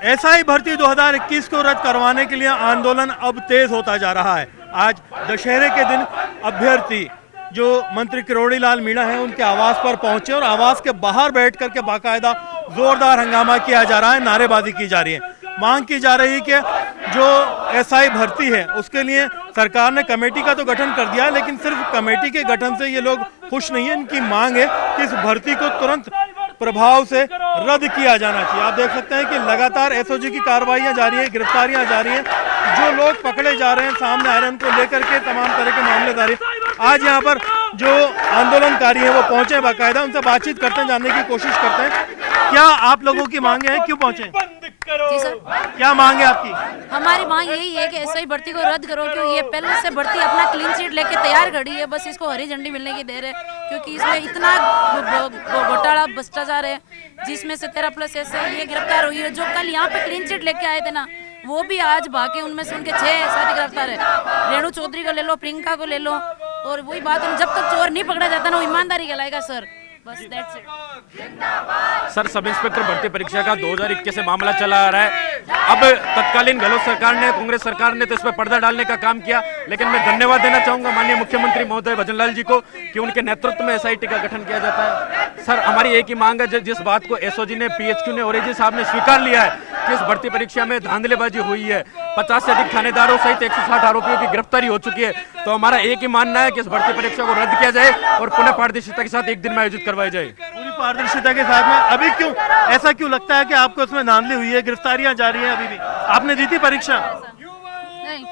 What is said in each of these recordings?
SI भर्ती 2021 को रद्द करवाने के लिए आंदोलन अब तेज होता जा रहा है। आज दशहरे के दिन अभ्यर्थी जो मंत्री किरोड़ी लाल मीणा हैं उनके आवास पर पहुंचे और आवास के बाहर बैठ करके बाकायदा जोरदार हंगामा किया जा रहा है, नारेबाजी की जा रही है। मांग की जा रही है कि जो एसआई भर्ती है उसके लिए सरकार ने कमेटी का तो गठन कर दिया है, लेकिन सिर्फ कमेटी के गठन से ये लोग खुश नहीं है। इनकी मांग है कि इस भर्ती को तुरंत प्रभाव से रद्द किया जाना चाहिए। आप देख सकते हैं कि लगातार एसओजी की कार्रवाइयां जारी हैं, गिरफ्तारियां जारी हैं, जो लोग पकड़े जा रहे हैं सामने आ रहे हैं उनको लेकर के तमाम तरह के मामले जारी हैं। आज यहाँ पर जो आंदोलनकारी हैं वो पहुंचे, बाकायदा उनसे बातचीत करते हैं, जानने की कोशिश करते हैं क्या आप लोगों की मांगे हैं, क्यों पहुंचे? जी सर, क्या मांग है आपकी? हमारी मांग यही है कि एसआई भर्ती को रद्द करो, क्योंकि ये पहले से भर्ती अपना क्लीन चिट लेके तैयार खड़ी है, बस इसको हरी झंडी मिलने की देर है, क्योंकि इसमें इतना घोटाला भ्रष्टाचार है जिसमें से 13+ एसआई ये गिरफ्तार हुई है। जो कल यहाँ पे क्लीन चिट लेके आए थे ना, वो भी आज भागे, उनमें से उनके 6 एसआई गिरफ्तार है। रेणु चौधरी को ले लो, प्रियंका को ले लो, और वही बात है, जब तक चोर नहीं पकड़ा जाता ना वो ईमानदारी कहलाएगा सर, बस that's it. Sir, sub inspector भर्ती परीक्षा का 2021 से मामला चला आ रहा है। अब तत्कालीन गहलोत सरकार ने, कांग्रेस सरकार ने तो इस पर पर्दा डालने का काम किया, लेकिन मैं धन्यवाद देना चाहूंगा माननीय मुख्यमंत्री महोदय भजनलाल जी को कि उनके नेतृत्व में एसआईटी का गठन किया जाता है। सर, हमारी एक ही मांग है, जिस बात को एसओजी ने, पीएचक्यू ने और एजी साहब ने स्वीकार लिया है कि इस भर्ती परीक्षा में धांधलेबाजी हुई है, 50 से अधिक थानेदारों सहित 160 आरोपियों की गिरफ्तारी हो चुकी है, तो हमारा एक ही मानना है कि इस भर्ती परीक्षा को रद्द किया जाए और पुनः पारदर्शिता के साथ एक दिन में आयोजित करवाई जाए। पूरी पारदर्शिता के साथ में अभी क्यों ऐसा क्यों लगता है कि आपको इसमें धांधली हुई है, गिरफ्तारियां जारी है? अभी भी आपने दी थी परीक्षा? नहीं,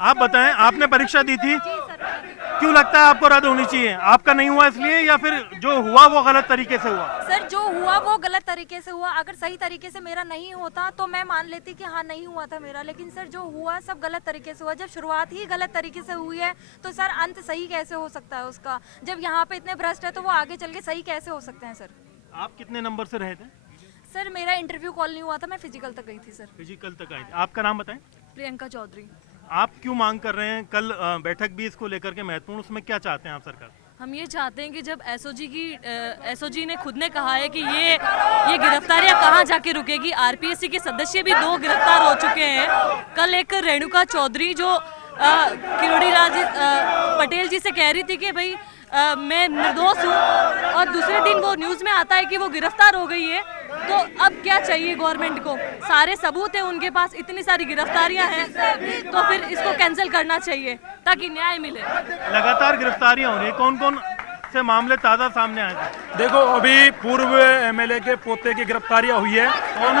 आप बताएं, आपने परीक्षा दी थी, क्यों लगता है आपको रद्द होनी चाहिए? आपका नहीं हुआ इसलिए या फिर जो हुआ वो गलत तरीके से हुआ? सर, जो हुआ वो गलत तरीके से हुआ। अगर सही तरीके से मेरा नहीं होता तो मैं मान लेती कि हाँ नहीं हुआ था मेरा, लेकिन सर जो हुआ सब गलत तरीके से हुआ। जब शुरुआत ही गलत तरीके से हुई है तो सर अंत सही कैसे हो सकता है उसका? जब यहाँ पे इतने भ्रष्ट है तो वो आगे चल के सही कैसे हो सकते हैं सर? आप कितने नंबर से रहे थे? सर मेरा इंटरव्यू कॉल नहीं हुआ था, मैं फिजिकल तक गई थी सर। फिजिकल तक आई थी। आपका नाम बताएं। प्रियंका चौधरी। आप क्यों मांग कर रहे हैं? कल बैठक भी इसको लेकर के महत्वपूर्ण, उसमें क्या चाहते हैं आप सरकार? हम ये चाहते हैं कि जब एसओजी ने खुद ने कहा है कि ये गिरफ्तारियां कहाँ जाके रुकेगी, आरपीएससी के सदस्य भी 2 गिरफ्तार हो चुके हैं। कल एक रेणुका चौधरी जो किरोड़ी लाल जी पटेल जी से कह रही थी कि भाई मैं निर्दोष हूँ, और दूसरे दिन वो न्यूज़ में आता है कि वो गिरफ्तार हो गई है, तो अब क्या चाहिए गवर्नमेंट को? सारे सबूत है उनके पास, इतनी सारी गिरफ्तारियां हैं, तो फिर इसको कैंसिल करना चाहिए ताकि न्याय मिले। लगातार गिरफ्तारियां हो रही है, कौन कौन से मामले ताज़ा सामने आए थे? देखो, अभी पूर्व एमएलए के पोते की गिरफ्तारियां हुई है, कौन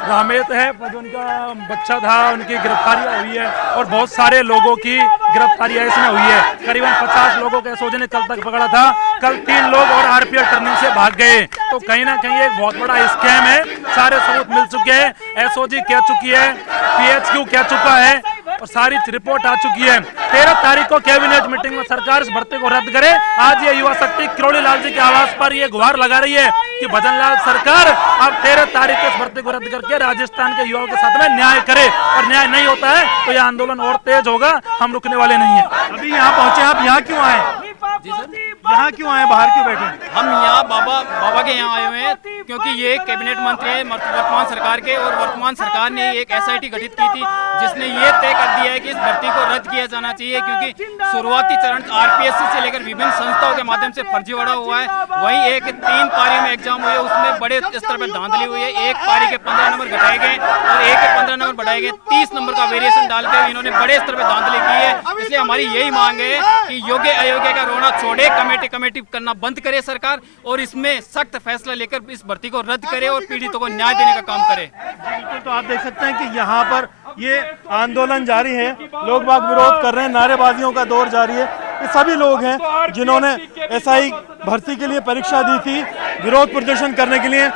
रामेत है जो उनका बच्चा था, उनकी गिरफ्तारियां हुई है, और बहुत सारे लोगों की गिरफ्तारियां इसमें हुई है। करीबन 50 लोगों को एसओजी ने कल तक पकड़ा था, कल 3 लोग और आरपीएफ टर्निंग से भाग गए, तो कहीं ना कहीं एक बहुत बड़ा स्कैम है। सारे सबूत मिल चुके हैं, एसओजी कह चुकी है, पीएचक्यू कह चुका है, और सारी रिपोर्ट आ चुकी है। 13 तारीख को कैबिनेट मीटिंग में सरकार इस भर्ती को रद्द करे। आज ये युवा शक्ति किरोड़ी लाल जी के आवास पर ये गुहार लगा रही है कि भजनलाल सरकार अब 13 तारीख को इस भर्ती को रद्द करके राजस्थान के युवाओं के साथ में न्याय करे, और न्याय नहीं होता है तो यह आंदोलन और तेज होगा, हम रुकने वाले नहीं है। अभी यहाँ पहुंचे, आप यहाँ क्यों आए? जी सर, यहाँ क्यों आए, बाहर क्यों बैठे? हम यहाँ बाबा के यहाँ आए हुए हैं क्योंकि ये कैबिनेट मंत्री है वर्तमान सरकार के, और वर्तमान सरकार ने एक एसआईटी गठित की थी जिसने ये तय कर दिया है कि इस भर्ती को रद्द किया जाना चाहिए, क्योंकि शुरुआती चरण आरपीएससी से लेकर विभिन्न संस्थाओं के माध्यम से फर्जीवाड़ा हुआ है। वहीं एक 3 पारियों में एग्जाम हुए, उसमें बड़े स्तर पर धांधली हुई है। एक पारी के 15 नंबर घटाए गए और एक के 15 नंबर बढ़ाए गए, 30 नंबर का वेरिएशन डालते हुए इन्होंने बड़े स्तर पर धांधली की है। इसलिए हमारी यही मांग है कि योग्य अयोग्य का रोना छोड़े, कमेटी करना बंद करे सरकार, और इसमें सख्त फैसला लेकर इस भर्ती को रद्द करे और पीड़ितों को न्याय देने का काम करे। बिल्कुल, तो आप देख सकते हैं कि यहाँ पर ये आंदोलन जारी है, लोग बाग विरोध कर रहे हैं, नारेबाजियों का दौर जारी है। ये सभी लोग हैं जिन्होंने एसआई भर्ती के लिए परीक्षा दी थी, विरोध प्रदर्शन करने के लिए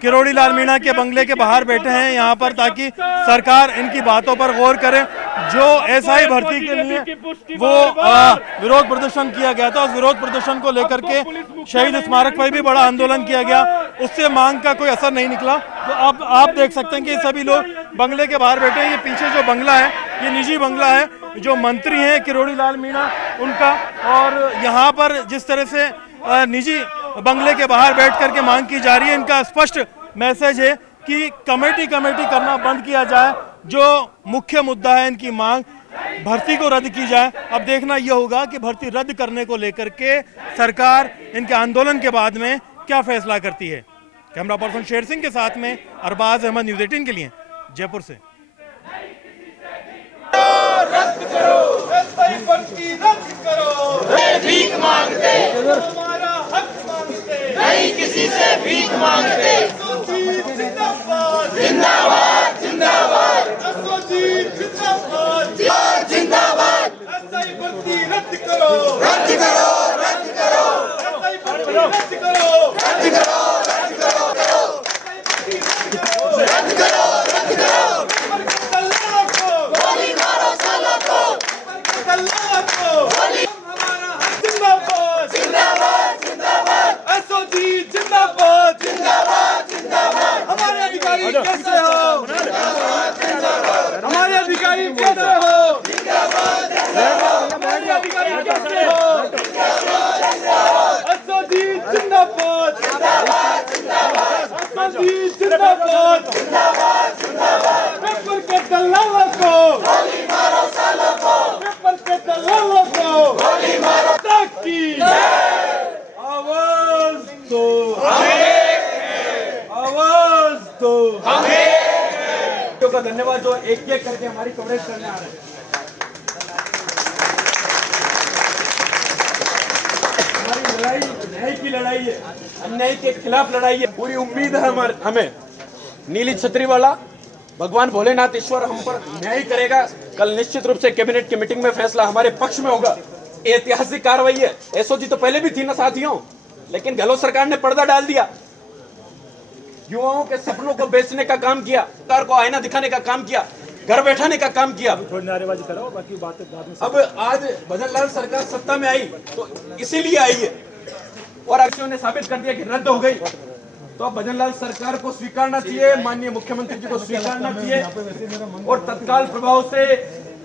किरोड़ी लाल मीणा के बंगले के बाहर बैठे हैं यहाँ पर, ताकि सरकार इनकी बातों पर गौर करे। जो एसआई भर्ती के लिए वो विरोध प्रदर्शन किया गया था, उस विरोध प्रदर्शन को लेकर के शहीद स्मारक पर भी बड़ा आंदोलन किया गया, उससे मांग का कोई असर नहीं निकला। तो अब आप देख सकते हैं कि सभी लोग बंगले के बाहर बैठे हैं। ये पीछे जो बंगला है ये निजी बंगला है, जो मंत्री हैं किरोड़ी लाल मीणा उनका, और यहाँ पर जिस तरह से निजी बंगले के बाहर बैठ करके मांग की जा रही है। इनका स्पष्ट मैसेज है कि कमेटी करना बंद किया जाए। जो मुख्य मुद्दा है इनकी मांग, भर्ती को रद्द की जाए। अब देखना यह होगा कि भर्ती रद्द करने को लेकर के सरकार इनके आंदोलन के बाद में क्या फैसला करती है। कैमरा पर्सन शेर सिंह के साथ में अरबाज अहमद, न्यूज़ 18 के लिए जयपुर से। रद्द करो, भर्ती रद्द करो, भीख मांगते, हमारा हक मांगते, नहीं किसी से भीख मांगते। जिंदाबाद जिंदाबाद जिंदाबाद, जिंदाबाद जिंदाबाद, एसआई भर्ती रद्द करो, रद्द करो, रद्द करो, एसआई भर्ती रद्द करो, रद्द करो, रद्द करो, रद्द करो, रद्द करो, गोली मारो सालों को, हमारा हक जिंदाबाद जिंदाबाद जिंदाबाद, एसओजी जिंदाबाद जिंदाबाद जिंदाबाद, हमारे अधिकारी कैसे हो, हमारे अधिकारी कैसे हो, हमारे अधिकारी कैसे हो, एसओजी जिंदाबाद एसओजी जिंदाबाद, पेपर के दलालों को गोली मारो सालों को, पेपर के दलालों को गोली मारो। ताकि आवाज दो, आवाज दो, का धन्यवाद जो एक एक करके हमारी कवरेज करने आ रहे हैं। हमारी लड़ाई न्याय की लड़ाई है, अन्याय के खिलाफ लड़ाई है। पूरी उम्मीद है हमें नीली छतरी वाला भगवान भोलेनाथ ईश्वर हम पर न्याय करेगा। कल निश्चित रूप से कैबिनेट की मीटिंग में फैसला हमारे पक्ष में होगा। ऐतिहासिक कार्रवाई है। एसओजी तो पहले भी थी ना साथियों, लेकिन गहलोत सरकार ने पर्दा डाल दिया, युवाओं के सपनों को बेचने का काम किया, सरकार को आईना दिखाने का काम किया, घर बैठाने का काम किया। थोड़ी नारेबाजी करो, बाकी बातें बाद में। अब आज भजन लाल सरकार सत्ता में आई तो इसीलिए आई है, और अक्षयों ने साबित कर दिया कि रद्द हो गई। तो अब भजन लाल सरकार को स्वीकारना चाहिए, माननीय मुख्यमंत्री जी को स्वीकारना चाहिए, और तत्काल प्रभाव से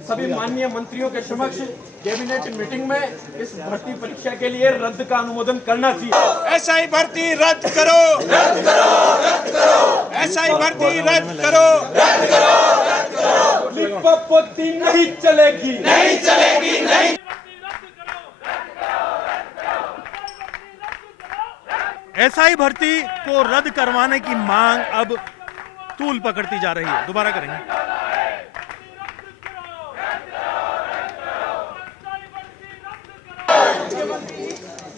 सभी माननीय मंत्रियों के समक्ष कैबिनेट मीटिंग में इस भर्ती परीक्षा के लिए रद्द का अनुमोदन करना चाहिए। एसआई भर्ती रद्द करो, रद्द करो, रद्द करो, एसआई भर्ती रद्द करो, रद्द करो, रद्द करो, लिपापोती नहीं चलेगी, नहीं चलेगी, नहीं। एसआई भर्ती को रद्द करवाने की मांग अब तूल पकड़ती जा रही है। दोबारा करेंगे।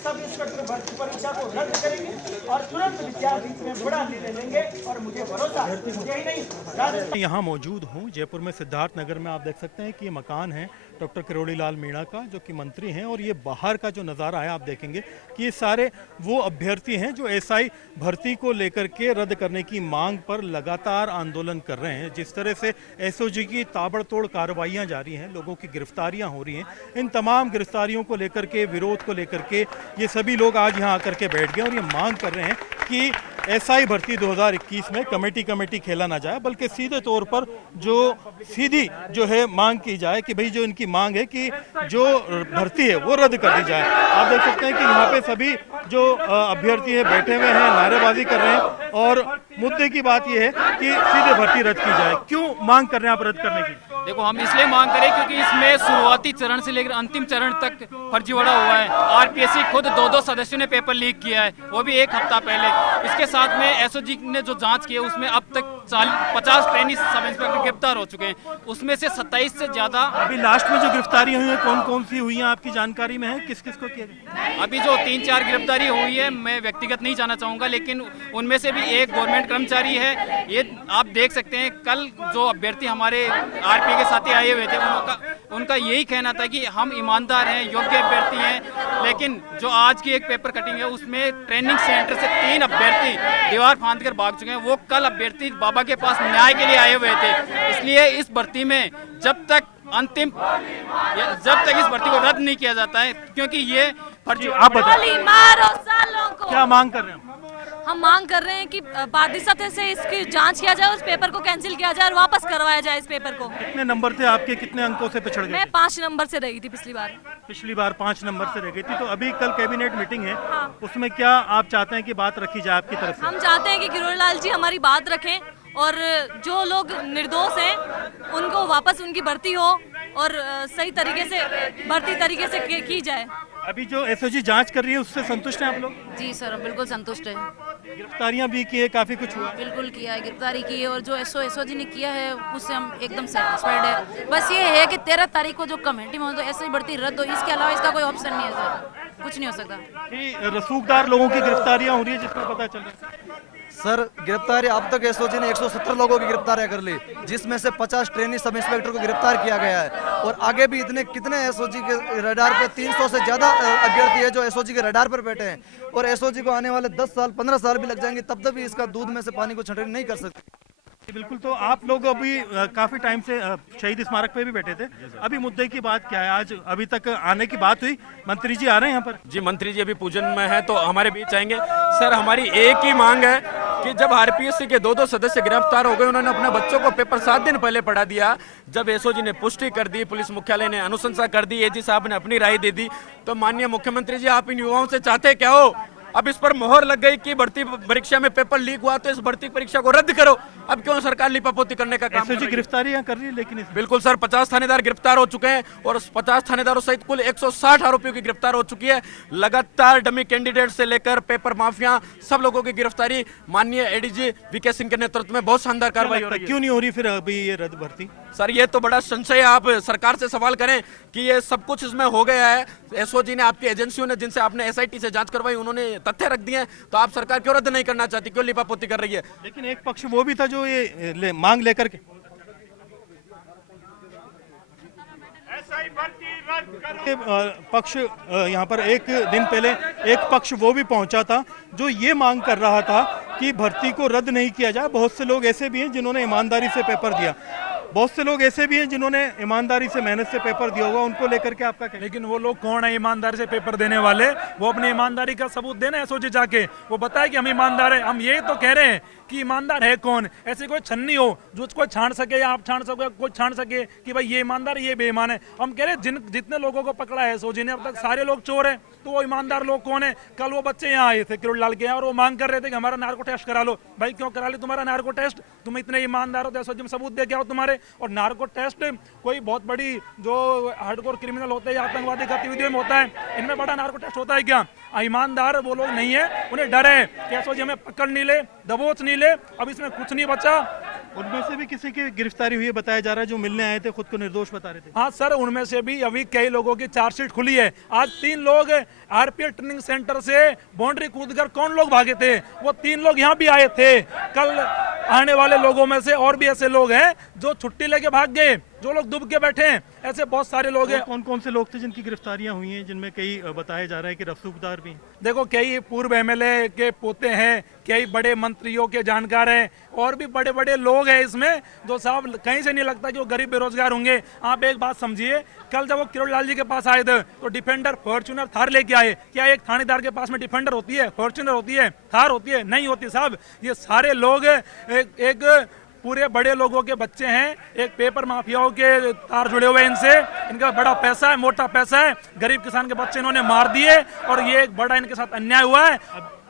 सब इंस्पेक्टर भर्ती परीक्षा को रद्द करेंगे और तुरंत विद्यार्थी में बड़ा निर्णय लेंगे, और मुझे भरोसा यही नहीं। यहाँ मौजूद हूँ जयपुर में सिद्धार्थ नगर में। आप देख सकते हैं कि ये मकान है डॉक्टर किरोड़ी लाल मीणा का, जो कि मंत्री हैं, और ये बाहर का जो नज़ारा है आप देखेंगे कि ये सारे वो अभ्यर्थी हैं जो एसआई भर्ती को लेकर के रद्द करने की मांग पर लगातार आंदोलन कर रहे हैं। जिस तरह से एसओजी की ताबड़तोड़ कार्रवाइयाँ जारी हैं, लोगों की गिरफ्तारियाँ हो रही हैं, इन तमाम गिरफ्तारियों को लेकर के, विरोध को लेकर के ये सभी लोग आज यहाँ आकर के बैठ गए और ये मांग कर रहे हैं कि एसआई भर्ती 2021 में कमेटी खेला ना जाए, बल्कि सीधे तौर पर सीधी जो है मांग की जाए कि भाई जो इनकी मांग है कि जो भर्ती है वो रद्द कर दी जाए। आप देख सकते हैं कि यहाँ पे सभी जो अभ्यर्थी है बैठे हुए हैं, नारेबाजी कर रहे हैं, और मुद्दे की बात यह है कि सीधे भर्ती रद्द की जाए। क्यों मांग कर रहे हैं आप रद्द करने की? देखो, हम इसलिए मांग करें क्योंकि इसमें शुरुआती चरण से लेकर अंतिम चरण तक फर्जीवाड़ा हुआ है। आरपीएससी खुद 2-2 सदस्यों ने पेपर लीक किया है, वो भी एक हफ्ता पहले। इसके साथ में एसओजी ने जो जांच की है उसमें अब तक 50 ट्रेनी सब इंस्पेक्टर गिरफ्तार हो चुके हैं, उसमें से 27 से ज्यादा। अभी लास्ट में जो गिरफ्तारी हुई है कौन कौन सी हुई है आपकी जानकारी में है? किस किस को किया गया? अभी जो 3-4 गिरफ्तारी हुई है, मैं व्यक्तिगत नहीं जाना चाहूंगा, लेकिन उनमें से भी एक गवर्नमेंट कर्मचारी है। ये आप देख सकते हैं, कल जो अभ्यर्थी हमारे आरपीए के साथी आए हुए थे, उनका यही कहना था कि हम ईमानदार हैं, योग्य अभ्यर्थी हैं, लेकिन जो आज की एक पेपर कटिंग है उसमें ट्रेनिंग सेंटर से 3 अभ्यर्थी दीवार फांद कर भाग चुके हैं। वो कल अभ्यर्थी बाबा के पास न्याय के लिए आए हुए थे। इसलिए इस भर्ती में जब तक इस भर्ती को रद्द नहीं किया जाता है, क्योंकि ये फर्जी। आप बताइए मारो सालों को। क्या मांग कर रहे हैं? हम मांग कर रहे हैं कि बाधिसत से इसकी जांच किया जाए, उस पेपर को कैंसिल किया जाए और वापस करवाया जाए इस पेपर को। कितने नंबर थे आपके? कितने अंकों से पिछड़ गए? मैं 5 नंबर से रही थी पिछली बार। पिछली बार 5 नंबर से रह गई थी, तो अभी कल कैबिनेट मीटिंग है, उसमें क्या आप चाहते हैं कि बात रखी जाए आपकी तरफ से? हम चाहते हैं कि किरोड़ी लाल जी हमारी बात रखें और जो लोग निर्दोष हैं उनको वापस उनकी भर्ती हो और सही तरीके से भर्ती तरीके से की जाए। अभी जो एसओजी जांच कर रही है उससे संतुष्ट हैं आप लोग? जी सर, बिल्कुल संतुष्ट है। गिरफ्तारियां भी की है, काफी कुछ हुआ। बिल्कुल किया है, गिरफ्तारी की है और जो एसओजी ने किया है उससे हम एकदम सेटिस्फाइड है। बस ये है कि 13 तारीख को जो कमेटी में हो तो ऐसे ही भर्ती रद्द हो, इसके अलावा इसका कोई ऑप्शन नहीं है सर, कुछ नहीं हो सकता। कि रसूखदार लोगों की गिरफ्तारियां हो रही है जिसमें पता चल रहा है। सर गिरफ्तारी अब तक एसओजी ने 170 लोगों की गिरफ्तारियां कर ली, जिसमें से 50 ट्रेनी सब इंस्पेक्टर को गिरफ्तार किया गया है और आगे भी कितने एसओजी के रडार पे 300 से ज्यादा अभ्यर्थी है जो एसओजी के रडार पर बैठे हैं और एसओजी को आने वाले 10 साल 15 साल भी लग जाएंगे, तब तक भी इसका दूध में से पानी को छंटनी नहीं कर सकते। बिल्कुल, तो आप लोग अभी काफी टाइम से शहीद स्मारक पे भी बैठे थे, अभी मुद्दे की बात क्या है? आज अभी तक आने की बात हुई, मंत्री जी आ रहे हैं यहाँ पर? जी मंत्री जी अभी पूजन में है तो हमारे बीच आएंगे। सर हमारी एक ही मांग है कि जब आरपीएससी के 2 सदस्य गिरफ्तार हो गए, उन्होंने अपने बच्चों को पेपर 7 दिन पहले पढ़ा दिया, जब एसओजी ने पुष्टि कर दी, पुलिस मुख्यालय ने अनुशंसा कर दी, एजी साहब ने अपनी राय दे दी, तो माननीय मुख्यमंत्री जी आप इन युवाओं से चाहते क्या हो? अब इस पर मोहर लग गई कि भर्ती परीक्षा में पेपर लीक हुआ तो इस भर्ती परीक्षा को रद्द करो। अब क्यों सरकार लिपापोती करने का काम कर रही है? गिरफ्तारियां कर रही है, लेकिन बिल्कुल सर 50 थानेदार गिरफ्तार हो चुके हैं और 50 थानेदारों सहित कुल 160 आरोपियों की गिरफ्तार हो चुकी है। लगातार डमी कैंडिडेट से लेकर पेपर माफिया सब लोगों की गिरफ्तारी माननीय एडीजी वीके सिंह के नेतृत्व में बहुत शानदार कार्रवाई हो रही है। क्यों नहीं हो रही फिर अभी ये रद्द भर्ती? सर ये तो बड़ा संशय है, आप सरकार से सवाल करें कि ये सब कुछ इसमें हो गया है। एसओजी ने, आपकी एजेंसियों ने, जिनसे आपने एसआईटी से जांच करवाई, उन्होंने तथ्य रख दिए, तो आप सरकार क्यों रद्द नहीं करना चाहती, क्यों लिपापोती कर रही है? लेकिन एक पक्ष वो भी था जो ये मांग लेकर के पक्ष यहाँ पर एक दिन पहले एक पक्ष वो भी पहुंचा था जो ये मांग कर रहा था कि भर्ती को रद्द नहीं किया जाए। बहुत से लोग ऐसे भी हैं जिन्होंने ईमानदारी से पेपर दिया, बहुत से लोग ऐसे भी हैं जिन्होंने ईमानदारी से मेहनत से पेपर दिया होगा, उनको लेकर के आपका क्या? लेकिन वो लोग कौन है ईमानदारी से पेपर देने वाले? वो अपनी ईमानदारी का सबूत देना है एसओजी जाके, वो बताए कि हम ईमानदार हैं। हम यही तो कह रहे हैं कि ईमानदार है कौन? ऐसे कोई छन्नी हो जो उसको छांट सके या आप छांट सको, कोई छांट सके कि भाई ये ईमानदार ये बेईमान है। हम कह रहे हैं जितने लोगों को पकड़ा है एसओजी ने अब तक सारे लोग चोर हैं, तो वो ईमानदार लोग कौन है? कल वो बच्चे यहाँ आए थे किरोड़ी लाल के यहाँ और वो मांग कर रहे थे कि हमारा नार्को टेस्ट करा लो। भाई क्यों करा लो तुम्हारा नार्को टेस्ट? तुम इतने ईमानदार हो तो एसओजी में सबूत दे के आओ तुम्हारे। और नार्को टेस्ट कोई बहुत बड़ी जो हार्डकोर क्रिमिनल होते हैं या आतंकवादी गतिविधियों में होता है, इनमें बड़ा नार्को टेस्ट होता है क्या? ईमानदार वो लोग नहीं है, उन्हें डर है कि एसओजी हमें पकड़ नहीं ले, दबोच नहीं ले। अब इसमें कुछ नहीं बचा। उनमें से भी किसी की गिरफ्तारी हुई है बताया जा रहा है, जो मिलने आए थे खुद को निर्दोष बता रहे थे। हाँ सर, उनमें से भी अभी कई लोगों की चार्जशीट खुली है। आज 3 लोग आरपीएफ ट्रेनिंग सेंटर से बाउंड्री कूदकर कौन लोग भागे थे? वो 3 लोग यहाँ भी आए थे। कल आने वाले लोगों में से और भी ऐसे लोग हैं जो छुट्टी लेके भाग गए, जो लोग दुब के बैठे हैं, ऐसे बहुत सारे लोग हैं। कौन कौन से लोग थे जिनकी गिरफ्तारियां हुई हैं, जिनमें कई बताया जा रहा है कि रसूखदार भी? देखो कई पूर्व एमएलए के पोते हैं, कई बड़े मंत्रियों के जानकार हैं और भी बड़े बड़े लोग हैं इसमें, जो साहब कहीं से नहीं लगता कि वो गरीब बेरोजगार होंगे। आप एक बात समझिए, कल जब वो किरोड़ी लाल जी के पास आए थे तो डिफेंडर, फॉर्च्यूनर, थार लेके आए। क्या एक थानेदार के पास में डिफेंडर होती है, फॉर्च्यूनर होती है, थार होती है? नहीं होती साहब। ये सारे लोग एक पूरे बड़े लोगों के बच्चे हैं, एक पेपर माफियाओं के तार जुड़े हुए हैं इनसे। इनका बड़ा पैसा है, मोटा पैसा है, गरीब किसान के बच्चे इन्होंने मार दिए और ये एक बड़ा इनके साथ अन्याय हुआ है।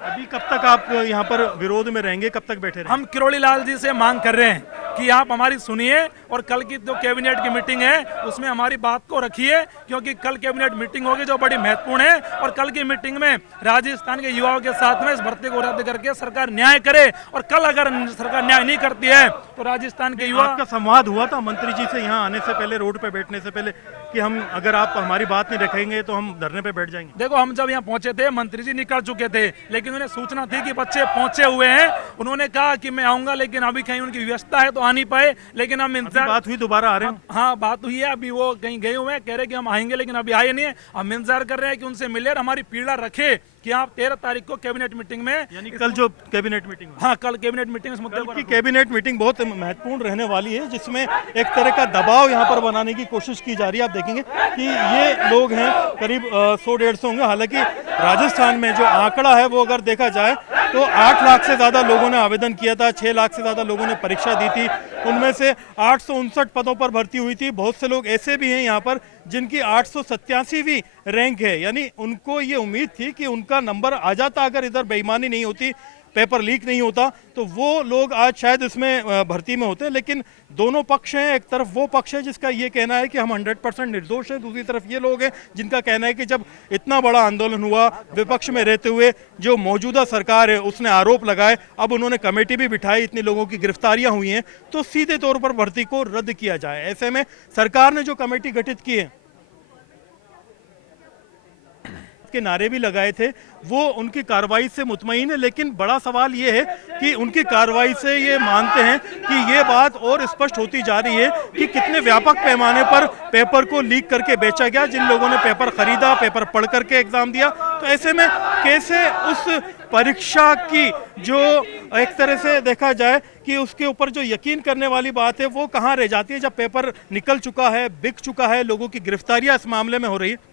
अभी कब तक आप यहाँ पर विरोध में रहेंगे, कब तक बैठे रहेंगे? हम किरोड़ी लाल जी से मांग कर रहे हैं कि आप हमारी सुनिए और कल की जो कैबिनेट की मीटिंग है उसमें हमारी बात को रखिए, क्योंकि कल कैबिनेट मीटिंग होगी जो बड़ी महत्वपूर्ण है। और कल की मीटिंग में राजस्थान के युवाओं के साथ में इस भर्ती को रद्द करके सरकार न्याय करे। और कल अगर सरकार न्याय नहीं करती है तो राजस्थान के युवा। आपका संवाद हुआ था मंत्री जी से यहाँ आने से पहले, रोड पे बैठने से पहले, कि हम अगर आप हमारी बात नहीं रखेंगे तो हम धरने पे बैठ जाएंगे? देखो हम जब यहाँ पहुंचे थे मंत्री जी निकल चुके थे, लेकिन उन्हें सूचना थी कि बच्चे पहुंचे हुए हैं। उन्होंने कहा कि मैं आऊंगा, लेकिन अभी कहीं उनकी व्यवस्था है तो आ नहीं पाए। लेकिन हम इंतजार, बात हुई, दोबारा आ रहे हैं? हाँ बात हुई है, अभी वो कहीं गए हुए हैं, कह रहे कि हम आएंगे, लेकिन अभी आए नहीं है। हम इंतजार कर रहे हैं कि उनसे मिले और हमारी पीड़ा रखे कि आप 13 तारीख को कैबिनेट मीटिंग में, यानी कल जो कैबिनेट मीटिंग? हाँ कल कैबिनेट मीटिंग इस मुद्दे पर। की कैबिनेट मीटिंग बहुत महत्वपूर्ण रहने वाली है, जिसमें एक तरह का दबाव यहाँ पर बनाने की कोशिश की जा रही है। आप देखेंगे कि ये लोग हैं करीब 100-150 होंगे। हालांकि राजस्थान में जो आंकड़ा है वो अगर देखा जाए तो 8 लाख से ज्यादा लोगों ने आवेदन किया था, 6 लाख से ज्यादा लोगों ने परीक्षा दी थी, उनमें से 859 पदों पर भर्ती हुई थी। बहुत से लोग ऐसे भी हैं यहाँ पर जिनकी 887वीं रैंक है, यानी उनको ये उम्मीद थी कि उनका नंबर आ जाता अगर इधर बेईमानी नहीं होती, पेपर लीक नहीं होता, तो वो लोग आज शायद इसमें भर्ती में होते। लेकिन दोनों पक्ष हैं, एक तरफ वो पक्ष है जिसका ये कहना है कि हम 100% निर्दोष हैं, दूसरी तरफ ये लोग हैं जिनका कहना है कि जब इतना बड़ा आंदोलन हुआ, विपक्ष में रहते हुए जो मौजूदा सरकार है उसने आरोप लगाए, अब उन्होंने कमेटी भी बिठाई, इतनी लोगों की गिरफ्तारियां हुई हैं, तो सीधे तौर पर भर्ती को रद्द किया जाए। ऐसे में सरकार ने जो कमेटी गठित की है के नारे भी लगाए थे, वो उनकी कार्रवाई से मुतमईन है। लेकिन बड़ा सवाल ये है कि उनकी कार्रवाई से ये मानते हैं कि ये बात और स्पष्ट होती जा रही है कि कितने व्यापक पैमाने पर पेपर को लीक करके बेचा गया, जिन लोगों ने पेपर खरीदा, पेपर पढ़ करके एग्जाम दिया। तो ऐसे में कैसे उस परीक्षा की जो एक तरह से देखा जाए कि उसके ऊपर जो यकीन करने वाली बात है वो कहाँ रह जाती है जब पेपर निकल चुका है, बिक चुका है, लोगों की गिरफ्तारियां इस मामले में हो रही है।